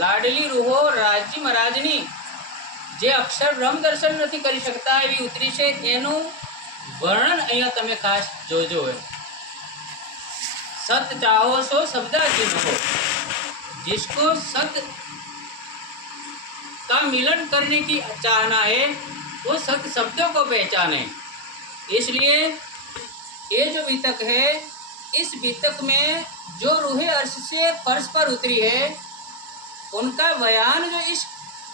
લાડલી રૂહો રાજી મહારાજની જે અક્ષર બ્રહ્મ દર્શન નથી કરી શકતા એવી ઉતરી છે, એનું વર્ણન અહીંયા તમે ખાસ જોજો। सत चाहो सो शब्दाचीन हो, जिसको सत का मिलन करने की चाहना है वो सत शब्दों को पहचाने। इसलिए ये जो वितक है, इस वितक में जो रूहे अर्श से फर्श पर उतरी है उनका बयान जो इस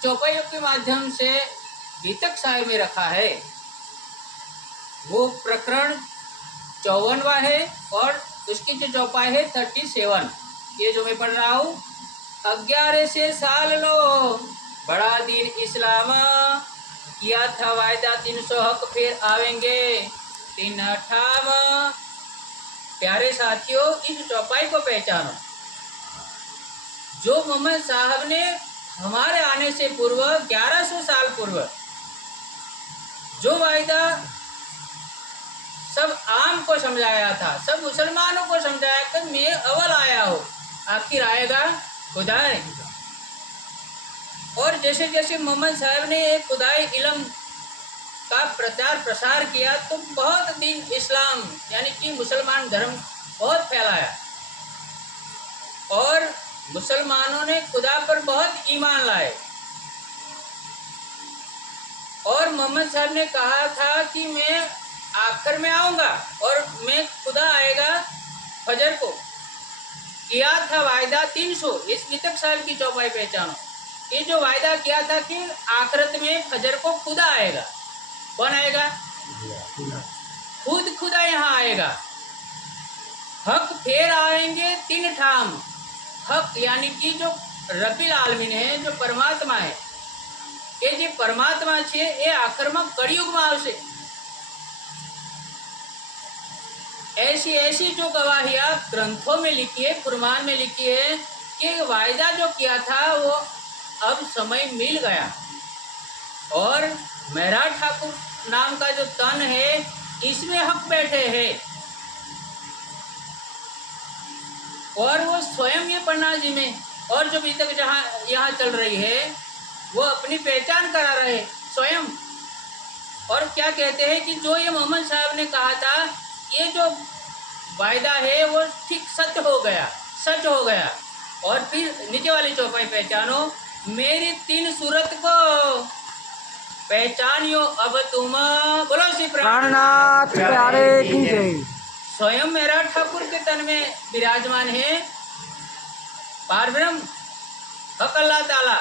चौपाइयों के माध्यम से वितक साहिब में रखा है वो प्रकरण 54वां है और उसकी जो चौपाई है 37। ये जो मैं पढ़ रहा हूँ, 11 से साल लो बड़ा दिन इस्लाम, किया था वायदा 300 हक फिर आवेंगे 3 अठाम। प्यारे साथियों, इस चौपाई को पहचानो। जो मोहम्मद साहब ने हमारे आने से पूर्व 1100 साल पूर्व जो वायदा सब आम को समझाया था, सब मुसलमानों को समझाया कि मैं अव्वल आया हूँ, आखिर आएगा खुदाई। और जैसे जैसे मोहम्मद साहब ने खुदाई इल्म का प्रचार प्रसार किया तो बहुत दिन इस्लाम यानी कि मुसलमान धर्म बहुत फैलाया और मुसलमानों ने खुदा पर बहुत ईमान लाए। और मोहम्मद साहब ने कहा था कि मैं आखिर में आऊँगा और मैं खुदा आएगा फजर को, किया था वायदा 300। इस वितक साहब की चौपाई पहचानो। ये जो वायदा किया था कि आखिरत में फजर को खुदा आएगा। कौन आएगा? खुदा यहाँ आएगा। हक फिर आएंगे 3 ठाम। हक यानी कि जो रब्बिल आलमीन है, जो परमात्मा है, ये जो परमात्मा छे ये आखिर में कलयुग में आवशे। ऐसी ऐसी जो गवाहियाँ ग्रंथों में लिखी है, कुरान में लिखी है कि वायदा जो किया था वो अब समय मिल गया और मेरा ठाकुर नाम का जो तन है इसमें हक बैठे हैं। और वो स्वयं ये पन्ना जी में और जो अभी तक जहाँ यहाँ चल रही है वो अपनी पहचान करा रहे स्वयं। और क्या कहते हैं कि जो ये मोहम्मद साहब ने कहा था ये जो वायदा है वो ठीक सच हो गया। और फिर नीचे वाली चौपाई पहचानो। मेरी 3 सूरत को पहचानियो अब तुम, बोलो श्री प्राणनाथ प्यारे की जय। स्वयं मेरा ठाकुर के तन में विराजमान है पारब्रह्म हक अल्लाह ताला।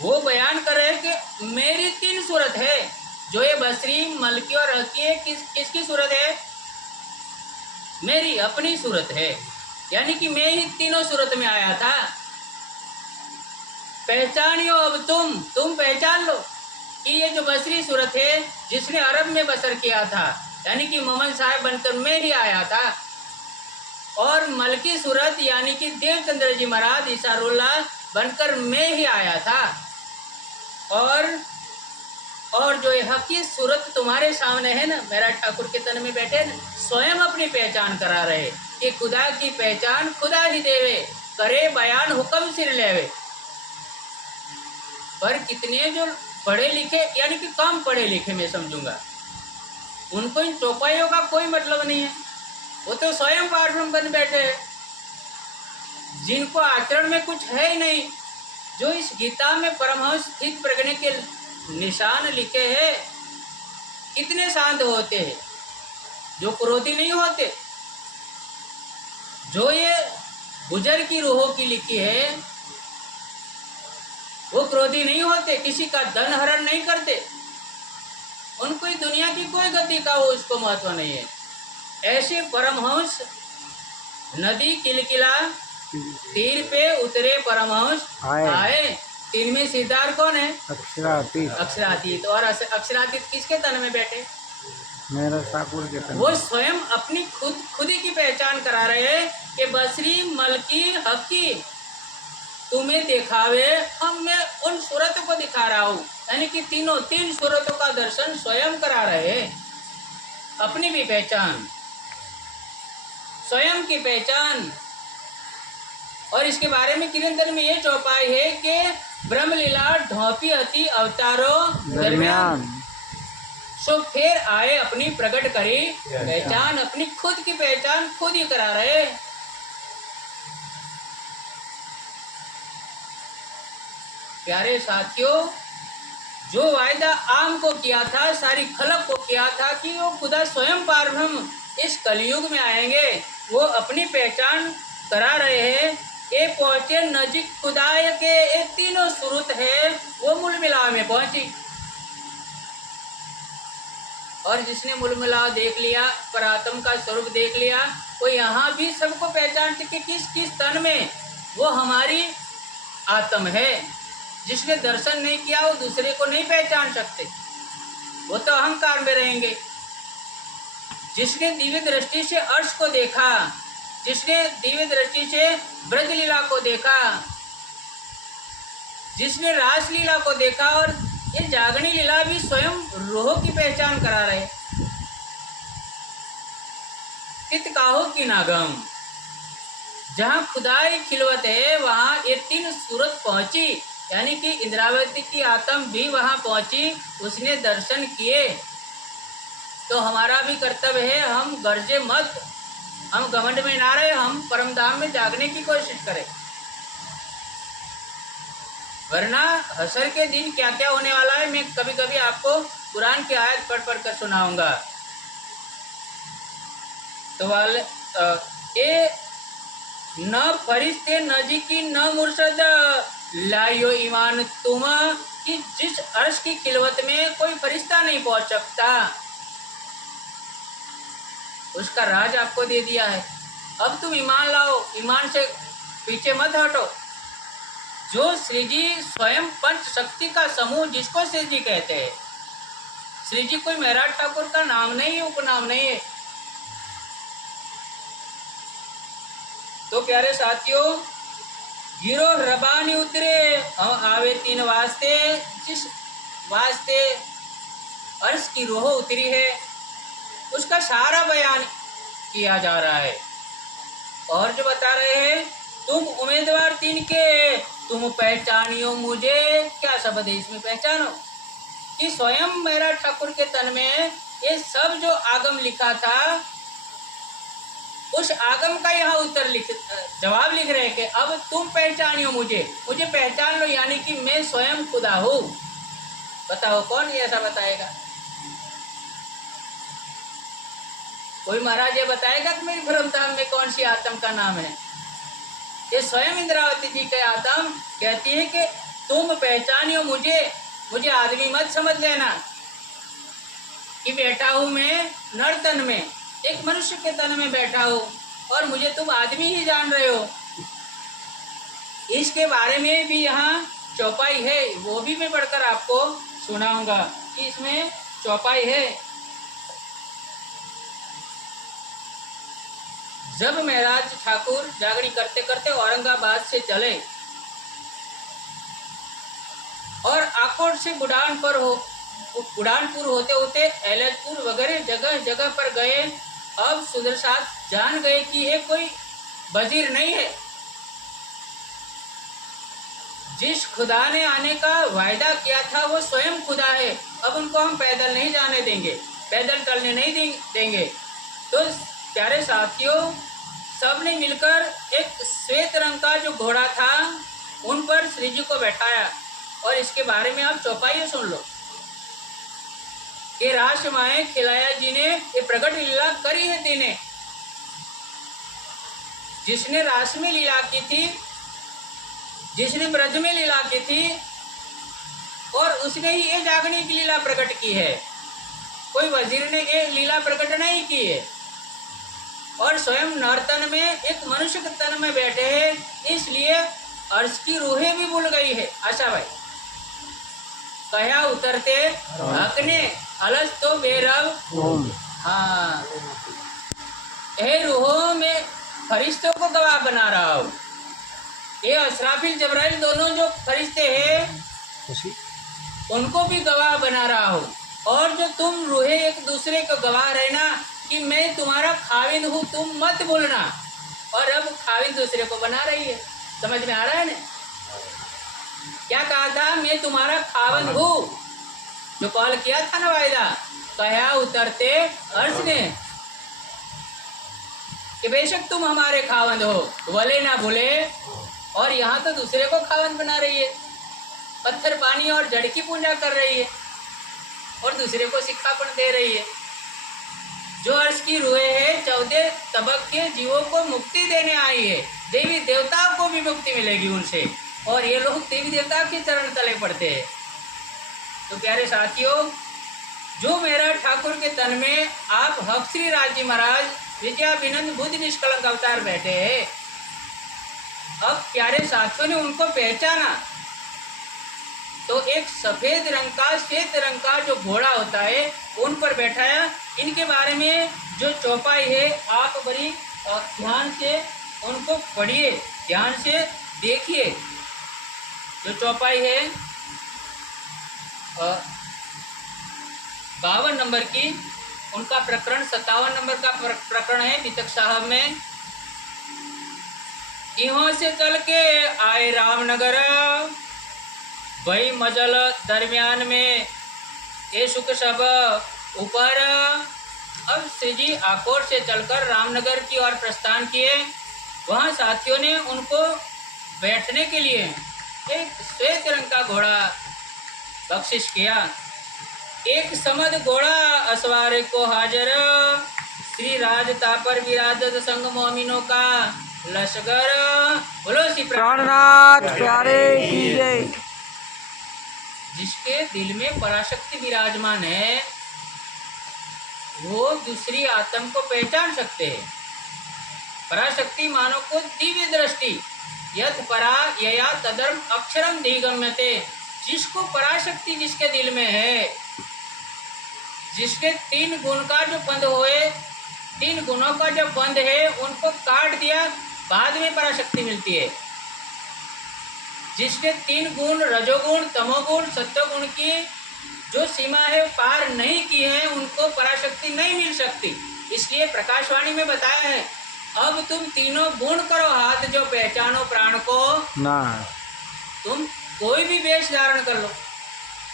वो बयान कर रहे हैं कि मेरी 3 सूरत है। जो ये बसरी, मलकी और हकी है, किसकी सूरत है? मेरी अपनी सूरत है, यानी कि मैं ही तीनों सूरत में आया था। पहचानियो अब तुम पहचान लो कि ये जो बसरी सूरत है जिसने अरब में बसर किया था, यानी कि मोहम्मद साहब बनकर मैं ही आया था। और मलकी सूरत यानी कि देवचंद्र जी महाराज इशारुल्लाह बनकर मैं ही आया था। और जो ये हकी सूरत तुम्हारे सामने है ना, मेरा ठाकुर के तन में बैठे ना, स्वयं अपनी पहचान करा रहे कि खुदा की पहचान खुदा ही देवे, करे बयान हुक्म सिर लेवे। पर कितने जो पढ़े लिखे यानी कि कम पढ़े लिखे मैं समझूंगा, उनको इन चौपाइयों का कोई मतलब नहीं है। वो तो स्वयं पारब्रह्म बन बैठे हैं, जिनको आचरण में कुछ है ही नहीं। जो इस गीता में परमहंस स्थित प्रज्ञ के निशान लिखे हैं, कितने शांत होते हैं, जो क्रोधी नहीं होते। जो ये गुजर की रूहों की लिखी है वो क्रोधी नहीं होते, किसी का धन हरण नहीं करते, उनको दुनिया की कोई गति का वो उसको महत्व नहीं है। ऐसे परमहंस नदी किलकिला तीर पे उतरे परमहंस आए। 3 में सिद्धार्थ कौन है? अक्षरातीत। और अक्षरातीत किसके तन में बैठे? मेरा ठाकुर के तन। वो स्वयं अपनी खुदी की पहचान करा रहे हैं कि बसरी, मलकी, हकी तुम्हें दिखावे, हम मैं उन सूरतों को दिखा रहा हूँ। यानी कि 3 सूरतों का दर्शन स्वयं करा रहे हैं। अपनी भी पहचान, स्वयं की पहचान और इसके बारे में किरंदर में ये चौपाई है कि ब्रह्मलीला ढोपी अति अवतारों दरमियान सो फिर आए अपनी प्रकट करी पहचान, अपनी खुद की पहचान खुद ही करा रहे। प्यारे साथियों, जो वायदा आम को किया था, सारी खलक को किया था कि वो खुदा स्वयं पारब्रह्म इस कलयुग में आएंगे, वो अपनी पहचान करा रहे हैं। ये पहुंचे नजीक खुदाय के, ये तीनों सुरुत है वो मूल मिलाव में पहुंची। और जिसने मूल मिलाव देख लिया, परात्म का स्वरूप देख लिया, वो यहाँ भी सबको पहचानते कि किस किस तन में वो हमारी आत्म है। जिसने दर्शन नहीं किया वो दूसरे को नहीं पहचान सकते, वो तो अहंकार में रहेंगे। जिसने दिव्य दृष्टि से अर्श को देखा, जिसने दिव्य दृष्टि से ब्रजलीला को देखा, जिसने रासलीला को देखा, और ये जागनी लीला भी स्वयं रोह की पहचान करा रहे। कित काहो की नागम, जहाँ खुदाई खिलवत है वहाँ ये तीन सूरत पहुंची, यानी कि इंद्रावती की आत्म भी वहाँ पहुंची, उसने दर्शन किए। तो हमारा भी कर्तव्य है, हम गर्जे मत, हम घमंड में ना रहे, हम परमधाम में जागने की कोशिश करें। वरना हशर के दिन क्या क्या होने वाला है, मैं कभी कभी आपको कुरान की आयत पढ़ पढ़ कर सुनाऊंगा। तो वाले ए न फरिश्ते नजीकी न मुर्शद लाइयो ईमान तुम, कि जिस अर्श की खिलवत में कोई फरिश्ता नहीं पहुंच सकता, उसका राज आपको दे दिया है। अब तुम ईमान लाओ, ईमान से पीछे मत हटो। जो श्री जी स्वयं पंच शक्ति का समूह, जिसको श्री जी कहते हैं, श्री जी कोई महराज ठाकुर का नाम नहीं है, उपनाम नहीं है। तो प्यारे साथियों, गिरो रबानी उतरे, हम आवे तीन वास्ते, जिस वास्ते अर्श की रोह उतरी है उसका सारा बयान किया जा रहा है। और जो बता रहे हैं, तुम उम्मीदवार तीन के, तुम पहचानियो मुझे, क्या शब्द है इसमें, पहचानो, कि स्वयं मेरा ठाकुर के तन में ये सब जो आगम लिखा था, उस आगम का यहाँ उत्तर जवाब लिख रहे हैं कि अब तुम पहचानियो मुझे, मुझे पहचान लो, यानी कि मैं स्वयं खुदा हूँ। बताओ कौन ये ऐसा बताएगा? कोई महाराज ये बताएगा कि मेरी ब्रह्मधाम में कौन सी आत्म का नाम है? ये स्वयं इंद्रावती जी के आत्म कहती है कि तुम पहचानियो मुझे, मुझे आदमी मत समझ लेना कि बैठा हूँ मैं नर तन में, एक मनुष्य के तन में बैठा हूँ, और मुझे तुम आदमी ही जान रहे हो। इसके बारे में भी यहाँ चौपाई है, वो भी मैं पढ़कर आपको सुनाऊंगा कि इसमें चौपाई है। जब महराज ठाकुर जागरण करते करते औरंगाबाद से चले और आकोट से बुढ़ानपुर होते होते एलचपुर वगैरह जगह जगह पर गए, अब सुदर्शात जान गए कि ये कोई वजीर नहीं है। जिस खुदा ने आने का वायदा किया था वो स्वयं खुदा है। अब उनको हम पैदल नहीं जाने देंगे, पैदल चलने नहीं देंगे। तो प्यारे साथियों, सबने मिलकर एक श्वेत रंग का जो घोड़ा था उन पर श्री जी को बैठाया, और इसके बारे में आप चौपाई सुन लो कि रास माए खिलाया जी ने ये प्रकट लीला करी है तीने। जिसने रास में लीला की थी, जिसने ब्रज में लीला की थी, और उसने ही ये जागने की लीला प्रकट की है। कोई वजीर ने ये लीला प्रकट नहीं की है। और स्वयं नर्तन में एक मनुष्य के तन में बैठे हैं, इसलिए अर्श की रूहें भी भूल गई है। आशा भाई कहा उतरते हकने अलस तो बेरब, हाँ, ये रूहों में फरिश्तों को गवाह बना रहा हूँ। ये असराफिल जबराइल दोनों जो फरिश्ते हैं उनको भी गवाह बना रहा हूँ। और जो तुम रूहें एक दूसरे को गवाह रहना कि मैं तुम्हारा खाविंद हूँ, तुम मत बोलना। और अब खाविंद दूसरे को बना रही है। समझ में आ रहा है ना? क्या कहा था? मैं तुम्हारा खावन हूँ। जो कॉल किया था ना वायदा, कहा उतरते अर्श ने कि बेशक तुम हमारे खावंद हो, बोले ना बोले। और यहाँ तो दूसरे को खावंद बना रही है, पत्थर पानी और जड़ की पूजा कर रही है और दूसरे को सिखापन दे रही है। जो अर्श की रूहें है 14 तबक के जीवों को मुक्ति देने आई है, देवी देवताओं को भी मुक्ति मिलेगी उनसे, और ये लोग देवी देवता के चरण तले पड़ते हैं। तो प्यारे साथियों, जो मेरा ठाकुर के तन में आप हक श्री राज जी महाराज विद्या विनंद बुद्ध निष्कलंक अवतार बैठे हैं, अब प्यारे साथियों ने उनको पहचाना तो एक सफेद रंग का श्वेत रंग का जो घोड़ा होता है उन पर बैठाया। इनके बारे में जो चौपाई है आप बड़ी ध्यान से उनको पढ़िए, ध्यान से देखिए। जो चौपाई है 52 नंबर की, उनका प्रकरण 57 नंबर का प्रकरण है बितक साहब में। यहाँ से चल के आए रामनगर, वही मजल दरमियान में ये सुख सब ऊपर। अब श्री जी आकोर से चलकर रामनगर की ओर प्रस्थान किए। वहाँ साथियों ने उनको बैठने के लिए एक श्वेत रंग का घोड़ा बख्शिश किया। एक समद घोड़ा असवार को हाजर, श्री राज तापर विराजत संग मोमिनों का लश्कर। बोलो श्री प्राणनाथ प्यारे की जय। जिसके दिल में पराशक्ति विराजमान है वो दूसरी आत्म को पहचान सकते हैं। पराशक्ति मानव को दिव्य दृष्टि, यथ परा यया तदर्म अक्षरम दिगम्यते। जिसको पराशक्ति जिसके दिल में है, जिसके 3 गुण का जो बंध होए, 3 गुणों का जो बंध है उनको काट दिया, बाद में पराशक्ति मिलती है। जिसके 3 गुण रजोगुण तमोगुण सत्वगुण की जो सीमा है पार नहीं की है, उनको पराशक्ति नहीं मिल सकती। इसलिए प्रकाशवाणी में बताया है, अब तुम तीनों गुण करो हाथ जो पहचानो प्राण को ना। तुम कोई भी वेश धारण कर लो,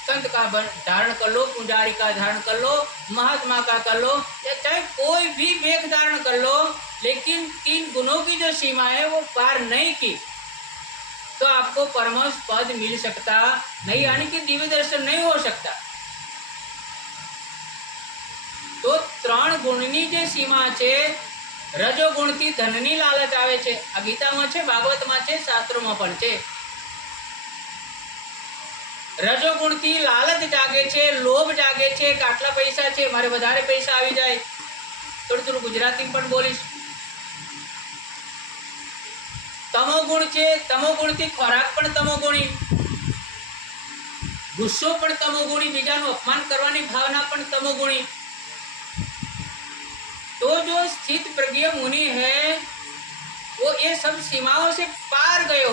संत का धारण कर लो, पुजारी का धारण कर लो, महात्मा का कर लो, या चाहे कोई भी वेश धारण कर लो, लेकिन 3 गुणों की जो सीमा है वो पार नहीं की तो आपको परमहंस पद मिल सकता नहीं, यानी कि दिव्य दर्शन नहीं हो सकता। तो 3 गुणनी જે સીમા છે, રજોગુણથી ધનની લાલચ આવે છે, આ ગીતામાં છે, ભાગવતમાં છે, શાસ્ત્રોમાં પણ છે। રજોગુણથી લાલચ જાગે છે, લોભ જાગે છે કે આટલા પૈસા છે, મારે વધારે પૈસા આવી જાય। થોડું થોડું ગુજરાતી પણ બોલીશ। તમોગુણ છે, તમોગુણથી ખોરાક પણ તમોગુણી, ગુસ્સો પણ તમોગુણી, બીજાનું અપમાન કરવાની ભાવના પણ તમોગુણી। तो जो स्थित प्रज्ञ मुनि है वो ये सब सीमाओं से पार गए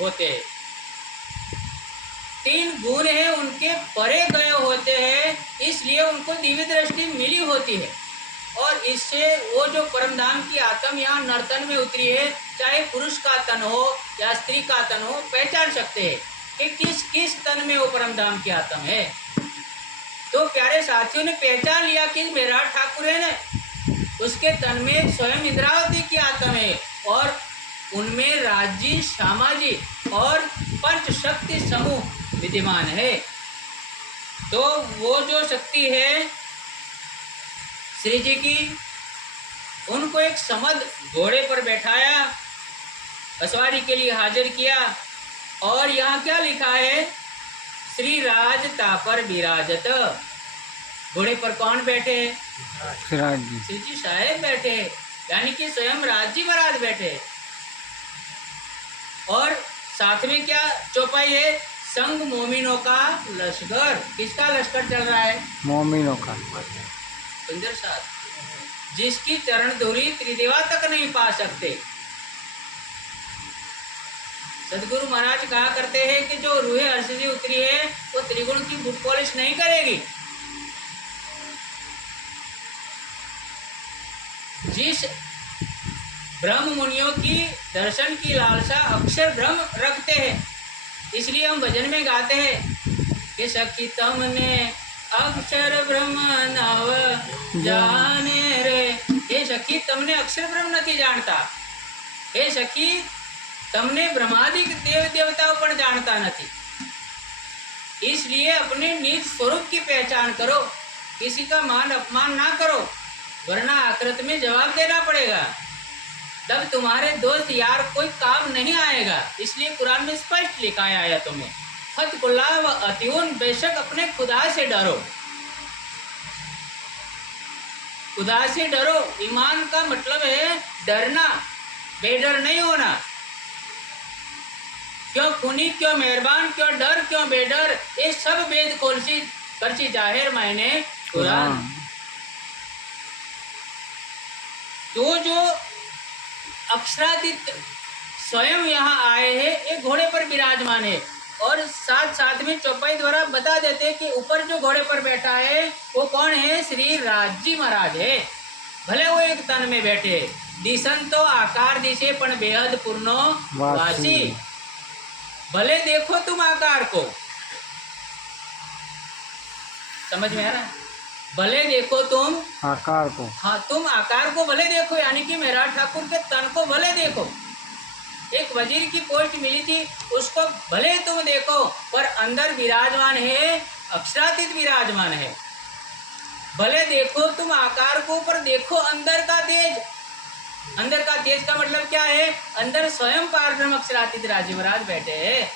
होते हैं। 3 गुण है उनके परे गए होते हैं, इसलिए उनको दिव्य दृष्टि मिली होती है। और इससे वो जो परमधाम की आत्म यहाँ नर्तन में उतरी है, चाहे पुरुष का तन हो या स्त्री का तन हो, पहचान सकते हैं कि किस किस तन में वो परमधाम की आत्म है। तो प्यारे साथियों ने पहचान लिया कि मेरा ठाकुर है ना, उसके तन में स्वयं इंद्रावती की आत्मा है और उनमें राज्य सामाजी और पंच शक्ति समूह विद्यमान है। तो वो जो शक्ति है श्री जी की, उनको एक समद घोड़े पर बैठाया, असवारी के लिए हाजिर किया। और यहाँ क्या लिखा है? श्री राज तापर विराजत। घोड़े पर कौन बैठे? श्री जी साहेब बैठे, यानी कि स्वयं राज जी महाराज बैठे। और साथ में क्या चौपाई है? संग मोमिनों का लश्कर। किसका लश्कर चल रहा है? मोमिनों का। सुंदर साथ जिसकी चरण धूलि त्रिदेवा तक नहीं पा सकते। सदगुरु महाराज कहा करते हैं कि जो रूहे अर्श से उतरी है वो त्रिगुण की बुट पॉलिश नहीं करेगी। जिस ब्रह्म मुनियों की दर्शन की लालसा अक्षर भ्रम रखते हैं। इसलिए हम भजन में गाते हैं कि सखी तुमने अक्षर भ्रम नव जाने रे। हे सखी तुमने अक्षर भ्रम नहीं जानता। हे सखी तुमने ब्रह्मादि देव देवताओं पर जानता नहीं। इसलिए अपने निज स्वरूप की पहचान करो, किसी का मान अपमान ना करो, वरना आखिरत में जवाब देना पड़ेगा। तब तुम्हारे दोस्त यार कोई काम नहीं आएगा। इसलिए कुरान में स्पष्ट लिखा है आयतों में, फतकुल्ला व अतिउन, बेशक अपने खुदा से डरो। खुदा से डरो, ईमान का मतलब है डरना, बेडर नहीं होना। क्यों खुनी, क्यों मेहरबान, क्यों डर, क्यों बेडर, ये सब वेद खोलसी करची जाहिर मायने कुरान। तो जो अक्षरातीत स्वयं यहाँ आए हैं, ये घोड़े पर विराजमान है। और साथ साथ में चौपाई द्वारा बता देते हैं कि ऊपर जो घोड़े पर बैठा है वो कौन है? श्री राज महाराज है। भले वो एक तन में बैठे, दिशन तो आकार दिशे पण बेहद पूर्णो वासी। भले देखो तुम आकार को, समझ में आ रहा है? भले देखो तुम आकार को, हाँ तुम आकार को भले देखो, यानी कि मेरा ठाकुर के तन को भले देखो। एक वजीर की पोस्ट मिली थी, उसको भले तुम देखो, पर अंदर विराजमान है, अक्षरातीत विराजमान है। भले देखो तुम आकार को, पर देखो अंदर का तेज। अंदर का तेज का मतलब क्या है? अंदर स्वयं पारब्रह्म अक्षरातीत राजी महाराज बैठे हैं।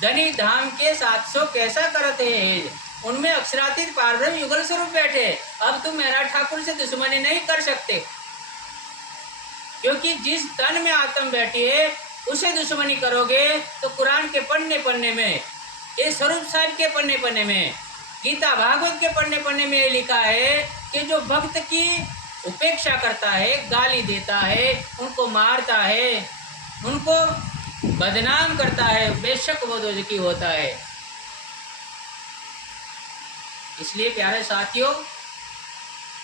धनी धाम के 700 कैसा करते हैं, उनमें अक्षरातीत पारब्रह्म युगल स्वरूप बैठे। अब तुम मेरा ठाकुर से दुश्मनी नहीं कर सकते, क्योंकि जिस तन में आत्म बैठी है उसे दुश्मनी करोगे तो कुरान के पन्ने पन्ने में, ये स्वरूप साहिब के पन्ने पन्ने में, गीता भागवत के पन्ने पन्ने में लिखा है कि जो भक्त की उपेक्षा करता है, गाली देता है, उनको मारता है, उनको बदनाम करता है, बेशक वो दोजखी होता है। इसलिए प्यारे साथियों,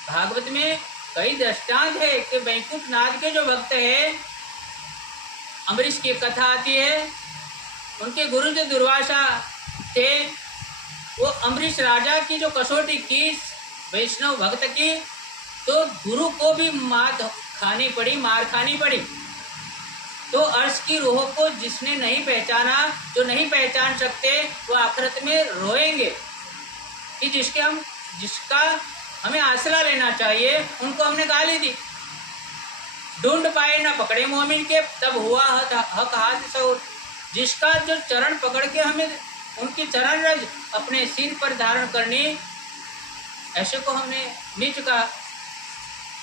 भागवत में कई दृष्टांत है कि वैकुंठ नाथ के जो भक्त है, अम्बरीश की कथा आती है, उनके गुरु जो दुर्वासा थे, वो अम्बरीश राजा की जो कसौटी की वैष्णव भक्त की, तो गुरु को भी मार खानी पड़ी। तो अर्श की रूह को जिसने नहीं पहचाना, जो नहीं पहचान सकते, वो आखिरत में रोएंगे कि जिसका हमें आसरा लेना चाहिए, उनको हमने गाली दी। ढूंढ पाए ना पकड़े मोमिन के, तब हुआ हक हाथ सऊर। जिसका जो चरण पकड़ के हमें उनकी चरण रज अपने सिर पर धारण करनी, ऐसे को हमने नीच कहा,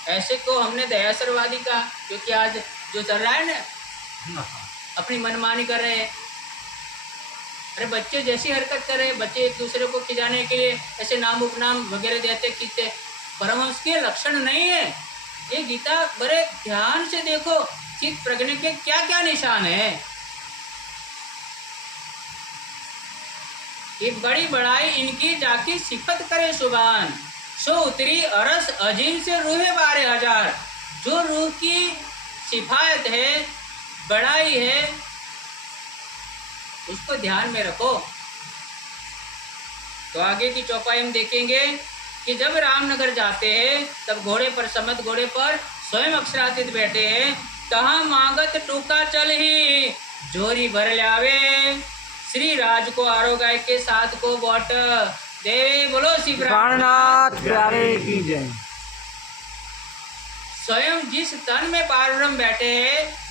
ऐसे को हमने दयासरवादी कहा। क्योंकि आज जो चल रहा है ना, अपनी मनमानी कर रहे हैं। अरे बच्चे जैसी हरकत कर रहे हैं, बच्चे एक दूसरे को खिजाने के लिए ऐसे नाम उपनाम वगैरह देते खींचते, परमहंस के लक्षण नहीं है। ये गीता बड़े ध्यान से देखो, चित्त प्रज्ञा के क्या क्या निशान है। ये बड़ी बड़ाई इनकी जाकी सिफत करे सुबान, सो उतरी अरस अजीम से रूहे 12,000। जो रूह की सिफायत है, बड़ाई है, उसको ध्यान में रखो। तो आगे की चौपाई हम देखेंगे कि जब रामनगर जाते हैं, तब घोड़े पर, समत घोड़े पर स्वयं अक्षरातीत बैठे हैं। कहाँ मांगत टूका चल ही, जोरी भर लावे, श्री राज को आरोगाय के साथ को बोट दे। बोलो श्री प्राणनाथ प्यारे की जय। स्वयं जिस तन में पारब्रह्म बैठे हैं,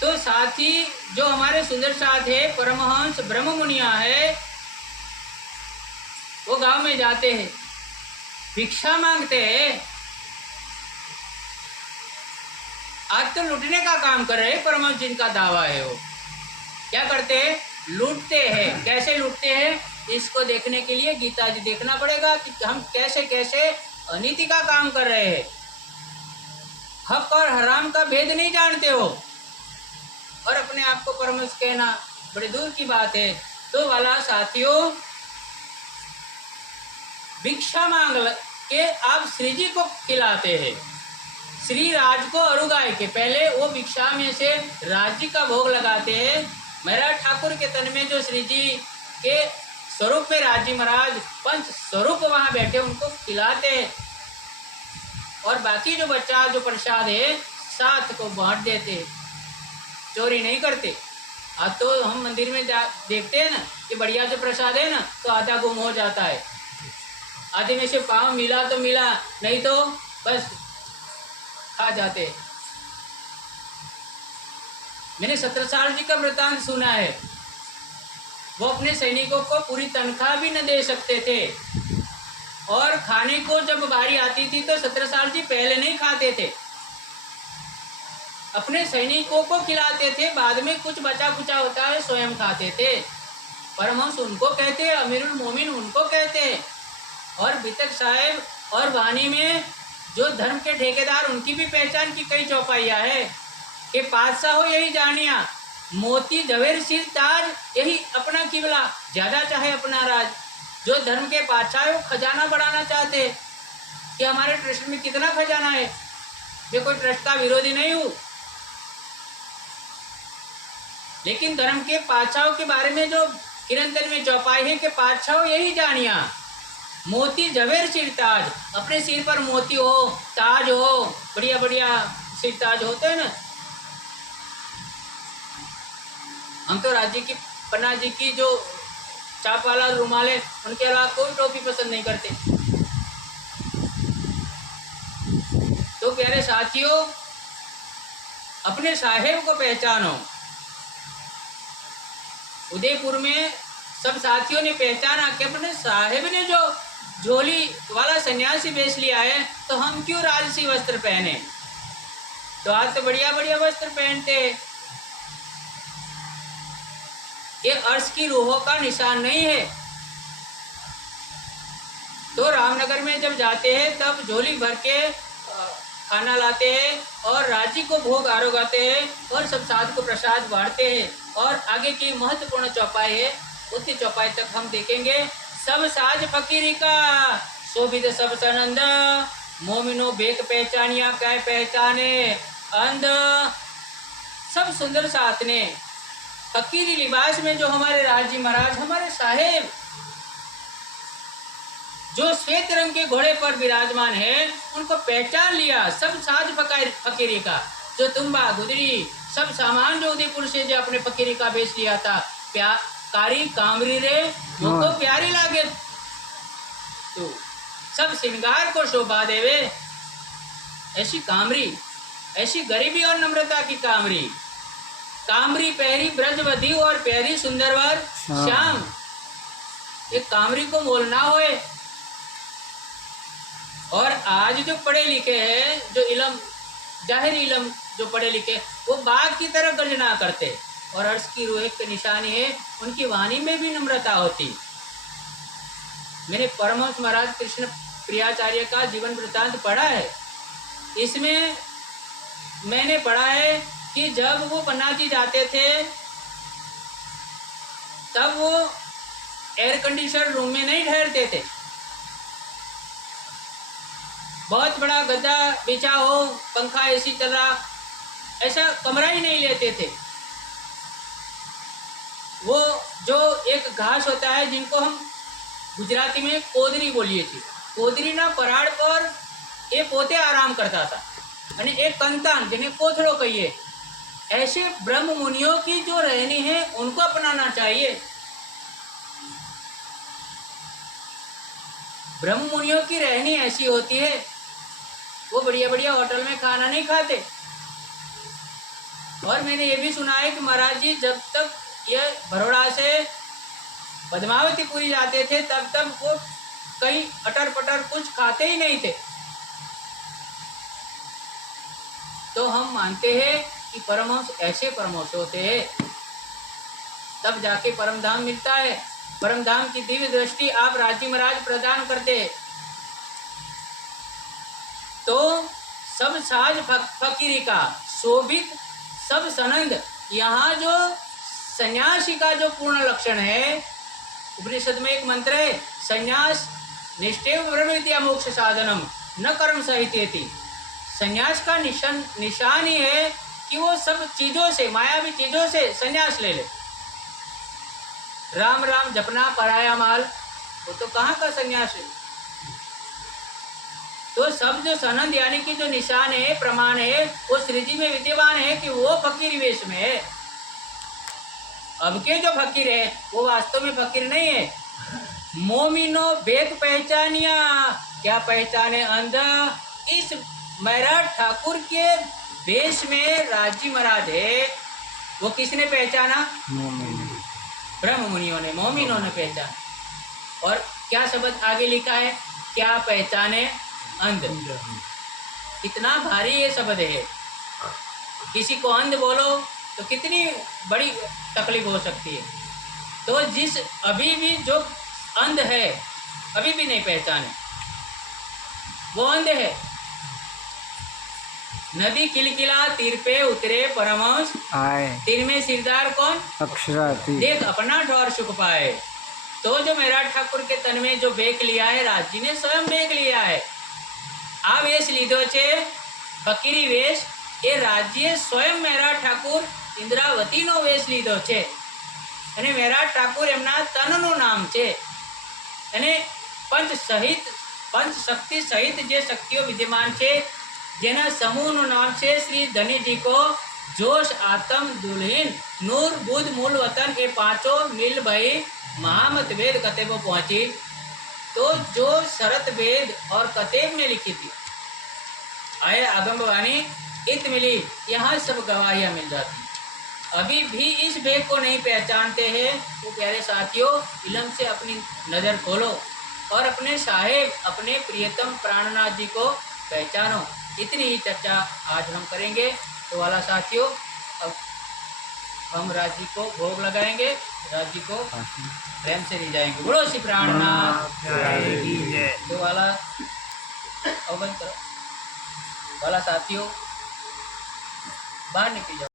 तो साथ ही जो हमारे सुंदर साथ है, परमहंस ब्रह्म मुनिया है, वो गांव में जाते हैं, भिक्षा मांगते हैं। आज तो लूटने का काम कर रहे हैं परमहंस, जिनका दावा है वो क्या करते हैं? लूटते हैं। कैसे लूटते हैं, इसको देखने के लिए गीता जी देखना पड़ेगा कि हम कैसे कैसे अनीति का काम कर रहे हैं। हक और हराम का भेद नहीं जानते हो और अपने आप को परमहंस कहना बड़ी दूर की बात है। तो वाला साथियों, भिक्षा कि आप श्री जी को खिलाते हैं। श्री राज को अरुगाय के पहले वो भिक्षा में से राज जी का भोग लगाते हैं। महाराज ठाकुर के तन में जो श्री जी के स्वरूप में राज जी महाराज पंच स्वरूप वहाँ बैठे उनको खिलाते हैं, और बाकी जो बच्चा जो प्रसाद है साथ को बांट देते, चोरी नहीं करते। आज तो हम मंदिर में देखते हैं ना कि बढ़िया जो प्रसाद है ना तो आधा गुम हो जाता है, आधे में से पाँव मिला तो मिला, नहीं तो बस खा जाते। मैंने 17 जी का वृतांत सुना है। वो अपने सैनिकों को पूरी तनख्वाह भी न दे सकते थे, और खाने को जब बारी आती थी तो 17 जी पहले नहीं खाते थे, अपने सैनिकों को खिलाते थे, बाद में कुछ बचा कुचा होता है स्वयं खाते थे। परमहंस उनको कहते हैं, अमीरुल मोमिन उनको कहते हैं। और बितक साहेब और वाणी में जो धर्म के ठेकेदार उनकी भी पहचान की कई चौपाइयाँ है कि पातशाह हो यही जानिया, मोती जवेर सिर ताज यही अपना किबला, ज़्यादा चाहे अपना राज। जो धर्म के पातशाह है वो खजाना बढ़ाना चाहते कि हमारे ट्रस्ट में कितना खजाना है। मैं कोई ट्रस्ट का विरोधी नहीं हूँ, लेकिन धर्म के पातशाहों के बारे में जो किरंतन में चौपाई है कि पातशाह यही जानिया, मोती जवेर सिर ताज, अपने सिर पर मोती हो, ताज हो, बढ़िया बढ़िया सिर ताज होते हैं ना। हम तो राज्य की पन्ना जी की जो चाप वाला रुमाल है उनके अलावा कोई टोपी पसंद नहीं करते। तो प्यारे साथियों, अपने साहेब को पहचानो। उदयपुर में सब साथियों ने पहचाना कि अपने साहेब ने जो झोली वाला सन्यासी वेश लिया है, तो हम क्यों राजसी वस्त्र पहने। तो आज तो बढ़िया बढ़िया वस्त्र पहनते हैं। ये अर्श की रूहों का निशान नहीं है। तो रामनगर में जब जाते हैं तब झोली भर के खाना लाते हैं और राजी को भोग आरोगाते हैं और सब साथ को प्रसाद बांटते हैं। और आगे की महत्वपूर्ण चौपाई है, उतनी चौपाई तक हम देखेंगे। सब साज फकीरी का शोभित सब सनंद, मोमिनो बेक पहचानिया कै पहचाने अंध। सब सुंदर साथ ने फकीरी लिबास में जो हमारे राजी महाराज, हमारे साहेब जो श्वेत रंग के घोड़े पर विराजमान है, उनको पहचान लिया। सब साज फकीरी का, जो तुम्बा गुदरी सब सामान जो उदयपुर से जो अपने फकीरी का बेच लिया था, कारी कामरी रे मुझको प्यारी लागे, तो सब श्रृंगार को शोभा देवे। ऐसी कामरी, ऐसी गरीबी और नम्रता की कामरी, कामरी पहरी ब्रजवती और पहरी सुंदरवर श्याम। एक कामरी को मोल ना होए। और आज जो पढ़े लिखे हैं, जो इलम जाहिर इलम जो पढ़े लिखे, वो बाघ की तरह गर्जना करते और अर्श की रूह की निशानी है, उनकी वाणी में भी नम्रता होती। मैंने परमहंस महाराज कृष्ण प्रियाचार्य का जीवन वृत्तांत पढ़ा है। इसमें मैंने पढ़ा है कि जब वो पन्ना जी जाते थे तब वो एयर कंडीशनर रूम में नहीं ठहरते थे। बहुत बड़ा गद्दा बिछा हो, पंखा एसी चल रहा, ऐसा कमरा ही नहीं लेते थे। वो जो एक घास होता है जिनको हम गुजराती में कोदरी बोलिए थी, कोदरी ना पराड़ पर ये पोते आराम करता था, यानी एक कंतान जिन्हें कोथड़ो कहिए। ऐसे ब्रह्म मुनियों की जो रहनी है उनको अपनाना चाहिए। ब्रह्म मुनियों की रहनी ऐसी होती है, वो बढ़िया बढ़िया होटल में खाना नहीं खाते। और मैंने ये भी सुना है कि महाराज जी जब तक ये बड़ौदा से पद्मावतीपुरी जाते थे तब तक वो कहीं अटर पटर कुछ खाते ही नहीं थे। तो हम मानते हैं कि परमहंस ऐसे परमहंस होते हैं, तब जाके परम धाम मिलता है। परम धाम की दिव्य दृष्टि आप राजी महाराज प्रदान करते हैं। तो सब साज फकीरी का शोभित सब सनंद, यहाँ जो सन्यासी का जो पूर्ण लक्षण है, उपनिषद में एक मंत्र है, संन्यास निष्ठेव ब्रह्म विद्या मोक्ष साधनम न कर्म सहितेति। संन्यास का निशान ही है कि वो सब चीजों से, मायावी चीजों से संन्यास ले ले। राम राम जपना पराया माल, वो तो कहाँ का संन्यास है। तो सब जो सनंद यानी कि जो निशान है, प्रमाण है, वो श्री जी में विद्यमान है कि वो फकीर वेश में है। अब के जो फकीर है वो वास्तव में फकीर नहीं है। मोमिनो बेग पहचानिया, क्या पहचाने अंधा। इस महाराज ठाकुर के वेश में राजी महाराज है, वो किसने पहचाना? ब्रह्म मुनियों ने, मोमिनों ने पहचाना। और क्या शब्द आगे लिखा है? क्या पहचाने अंध। कितना भारी ये शब्द है। किसी को अंध बोलो तो कितनी बड़ी तकलीफ हो सकती है। तो जिस अभी भी जो अंध है, अभी भी नहीं पहचाने, वो अंध है। नदी किलकिला तीर पे उतरे परमहंस आए, तीर में सिरदार कौन? अक्षराती। देख अपना ठौर सुख पाए। तो जो मेरा ठाकुर के तन में जो बेक लिया है, राज जी ने स्वयं बेक लिया है। आ वेश लीधो छे फकीरी वेश, એ રાજ્ય સ્વયં મેરા ઠાકુર ઇન્દ્રાવતીનો વેશ લીધો છે અને મેરા ઠાકુર એમના તનનું નામ છે। અને પંચ શક્તિ સહિત જે શક્તિઓ વિદ્યમાન છે, જેના સમૂહનું નામ છે શ્રી ધનીજી को जोश आत्म दुल्हीन नूर बुध मूल वतन, ये पांचों मिल भई महामत वेद कतेब पहुंची। तो जो शरत वेद और कतेब में लिखी थी, आए आगमवाणी इत मिली, यहाँ सब गवाहियाँ मिल जाती। अभी भी इस भेद को नहीं पहचानते हैं तो प्यारे साथियों, इलम से अपनी नज़र खोलो और अपने साहेब, अपने प्रियतम प्राणनाथ जी को पहचानो। इतनी ही चर्चा आज हम करेंगे। तो वाला साथियों, अब हम राज जी को भोग लगाएंगे, राज जी को प्रेम से ले जाएंगे। बोलो श्री प्राणनाथ। तो वाला अवगत करो। वाला साथियों, बाहर निकल जाओ।